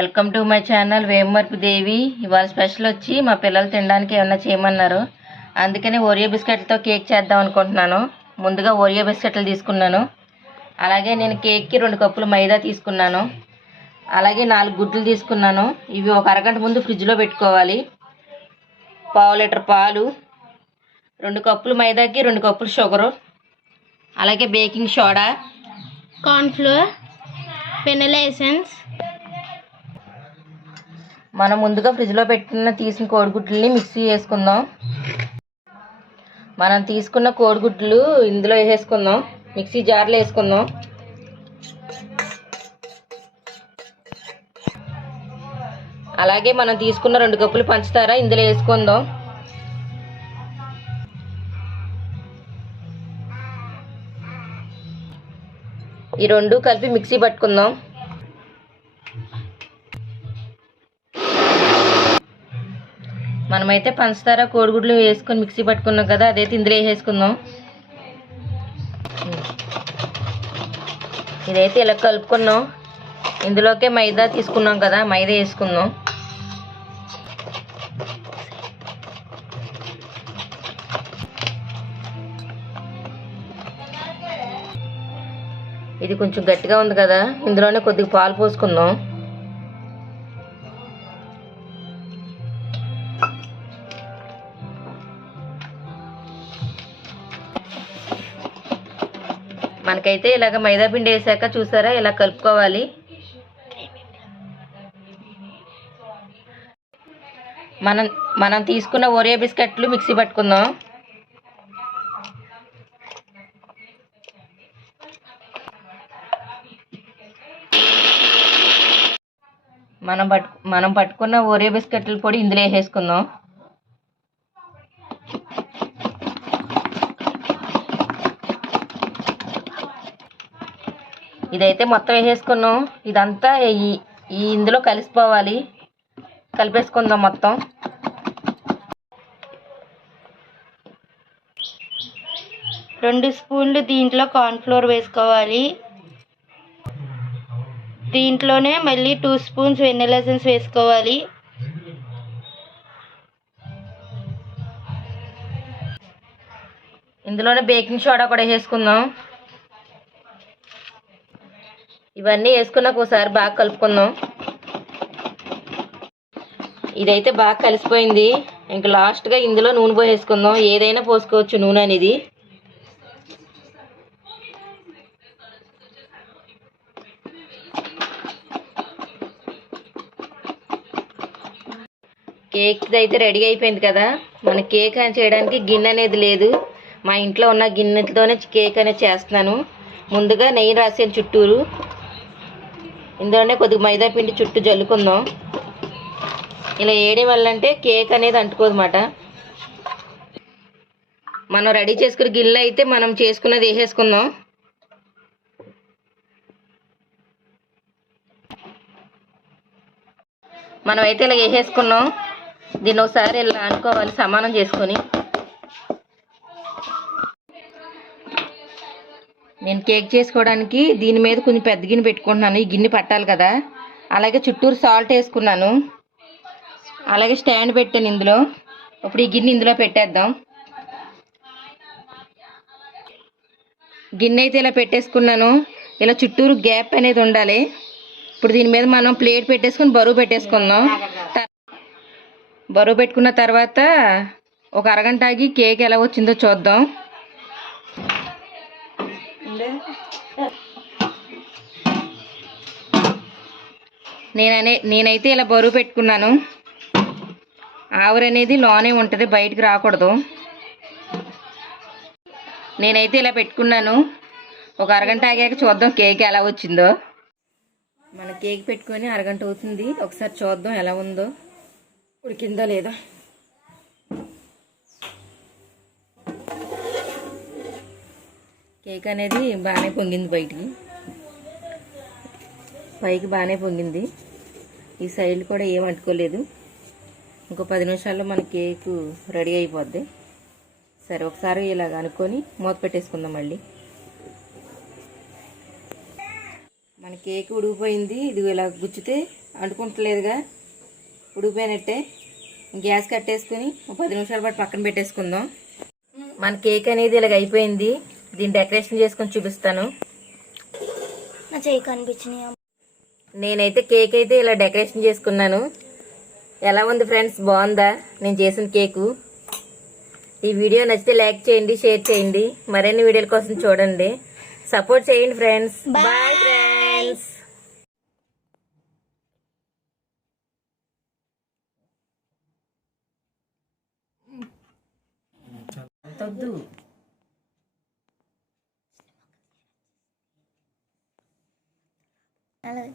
Welcome to my channel Vemarpu దేవి. ఇవాళ special వచ్చి మా పిల్లలు తినడానికి ఏమన్నా చేయమన్నారు. అందుకని ఓరియో బిస్కెట్లతో కేక్ చేద్దాం అనుకుంటున్నాను. ముందుగా ఓరియో బిస్కెట్లు తీసుకున్నాను. అలాగే నేను కేక్కి 2 కప్పులు మైదా తీసుకున్నాను. అలాగే 4 గుడ్లు తీసుకున్నాను. ఇవి ఒక అరగంట ముందు ఫ్రిడ్జ్లో పెట్టుకోవాలి. 1/2 లీటర్ పాలు, 2 కప్పులు మైదాకి 2 కప్పులు షుగరు, అలాగే baking soda, cornflour, vanilla essence. మనం ముందుగా ఫ్రిడ్జ్లో తీసిన కోడిగుడ్లని మిక్సీ వేసుకుందాం. మనం తీసుకున్న కోడిగుడ్లు ఇందులో వేసేసుకుందాం. మిక్సీ జార్లో వేసుకుందాం. అలాగే మనం తీసుకున్న 2 కప్పులు పంచదార ఇందులో వేసుకుందాం. ఈ 2 కలిపి మిక్సీ పట్టుకుందాం. మనమైతే పంచదార కోడిగుడ్లు వేసుకొని మిక్సీ పట్టుకున్నాం కదా, అదైతే ఇందులో వేసేసుకుందాం. ఇదైతే ఇలా కలుపుకున్నాం. ఇందులోకే మైదా తీసుకున్నాం కదా, మైదా వేసుకుందాం. ఇది కొంచెం గట్టిగా ఉంది కదా, ఇందులోనే కొద్దిగా పాలు పోసుకుందాం. మనకైతే ఇలాగ మైదా పిండి వేసాక చూసారా ఇలా కలుపుకోవాలి. మనం తీసుకున్న ఓరియో బిస్కెట్లు మిక్సీ పట్టుకుందాం. మనం పట్టుకున్న ఓరియో బిస్కెట్ల పొడి ఇందులో వేసేసుకుందాం. ఇదైతే మొత్తం వేసేసుకున్నాం. ఇదంతా ఇందులో కలిసిపోవాలి. కలిపేసుకుందాం మొత్తం. రెండు స్పూన్లు దీంట్లో కార్న్ఫ్లోర్ వేసుకోవాలి. దీంట్లోనే మళ్ళీ 2 స్పూన్స్ వెనిలా ఎసెన్స్ వేసుకోవాలి. ఇందులోనే బేకింగ్ సోడా కూడా వేసుకుందాం. ఇవన్నీ వేసుకున్నాక ఒకసారి బాగా కలుపుకుందాం. ఇదైతే బాగా కలిసిపోయింది. ఇంకా లాస్ట్గా ఇందులో నూనె పోసేసుకుందాం. ఏదైనా పోసుకోవచ్చు నూనె అనేది. కేక్ అయితే రెడీ అయిపోయింది కదా. మన కేక్ చేయడానికి గిన్నె అనేది లేదు. మా ఇంట్లో ఉన్న గిన్నెతోనే కేక్ అనేది చేస్తున్నాను. ముందుగా నెయ్యి రాసాను చుట్టూరు. ఇందులోనే కొద్దిగా మైదా పిండి చుట్టూ జల్లుకుందాం. ఇలా వేయడం వల్ల అంటే కేక్ అనేది అంటుకోదు అన్నమాట. మనం రెడీ చేసుకునే గిన్నె అయితే మనం చేసుకున్నది వేసేసుకుందాం. మనం అయితే ఇలా వేసేసుకున్నాం. దీన్ని ఒకసారి ఇలా అనుకోవాలి సమానం చేసుకొని. నేను కేక్ చేసుకోవడానికి దీని మీద కొంచెం పెద్ద గిన్నె పెట్టుకుంటున్నాను. ఈ గిన్నె పట్టాలి కదా. అలాగే చుట్టూరు సాల్ట్ వేసుకున్నాను. అలాగే స్టాండ్ పెట్టాను ఇందులో. ఇప్పుడు ఈ గిన్నె ఇందులో పెట్టేద్దాం. గిన్నె అయితే ఇలా పెట్టేసుకున్నాను. ఇలా చుట్టూరు గ్యాప్ అనేది ఉండాలి. ఇప్పుడు దీని మీద మనం ప్లేట్ పెట్టేసుకొని బరువు పెట్టేసుకుందాం. బరువు పెట్టుకున్న తర్వాత ఒక అరగంట ఆగి కేక్ ఎలా వచ్చిందో చూద్దాం. నేనైతే ఇలా బరువు పెట్టుకున్నాను. ఆవిరి అనేది లోనే ఉంటుంది, బయటికి రాకూడదు. నేనైతే ఇలా పెట్టుకున్నాను. ఒక అరగంట ఆగాక చూద్దాం కేక్ ఎలా వచ్చిందో. మన కేక్ పెట్టుకొని అరగంట అవుతుంది. ఒకసారి చూద్దాం ఎలా ఉందో, ఉడికిందో లేదో. కేక్ అనేది బాగానే పొంగింది. పైకి బాగానే పొంగింది. ఈ సైడ్ కూడా ఏం అంటుకోలేదు. ఇంకో 10 నిమిషాల్లో మన కేకు రెడీ అయిపోద్ది. సరే ఒకసారి ఇలాగ అనుకొని మూత పెట్టేసుకుందాం మళ్ళీ. మన కేక్ ఉడికిపోయింది. ఇది ఇలా గుచ్చితే అంటుకుంటలేదుగా, ఉడికిపోయినట్టే. గ్యాస్ కట్టేసుకుని ఒక 10 నిమిషాల పాటు పక్కన పెట్టేసుకుందాం. మన కేక్ అనేది ఇలాగ అయిపోయింది. దీన్ని డెకరేషన్ చేసుకొని చూపిస్తాను. నా చెయ్యి కనిపించినాయి. నేనైతే కేక్ అయితే ఇలా డెకరేషన్ చేసుకున్నాను. ఎలా ఉంది ఫ్రెండ్స్, బాగుందా నేను చేసిన కేకు? ఈ వీడియో నచ్చితే లైక్ చేయండి, షేర్ చేయండి. మరిన్ని వీడియోల కోసం చూడండి, సపోర్ట్ చేయండి ఫ్రెండ్స్. Bye friends. వద్దు. అలాగే.